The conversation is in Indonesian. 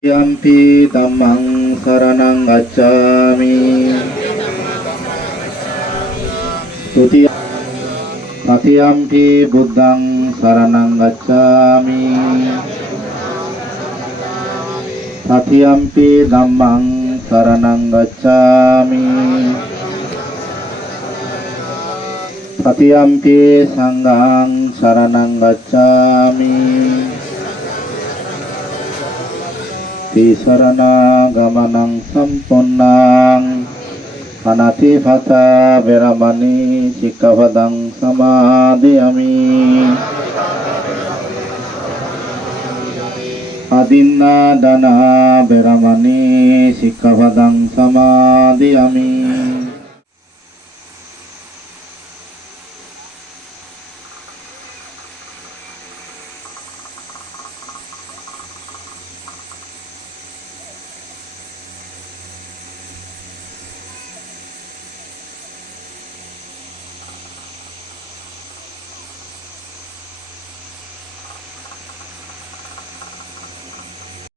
Yampi dhammang saranang gacchami Tuti buddhang saranang gacchami Tatiyampi dhammang saranang gacchami Tatiyampi sanghang saranang gacchami Tisarana gamanang sampurnang. Anati fata veramani sikkhapadang samadhiyami Adinna dana veramani sikkhapadang samadhiyami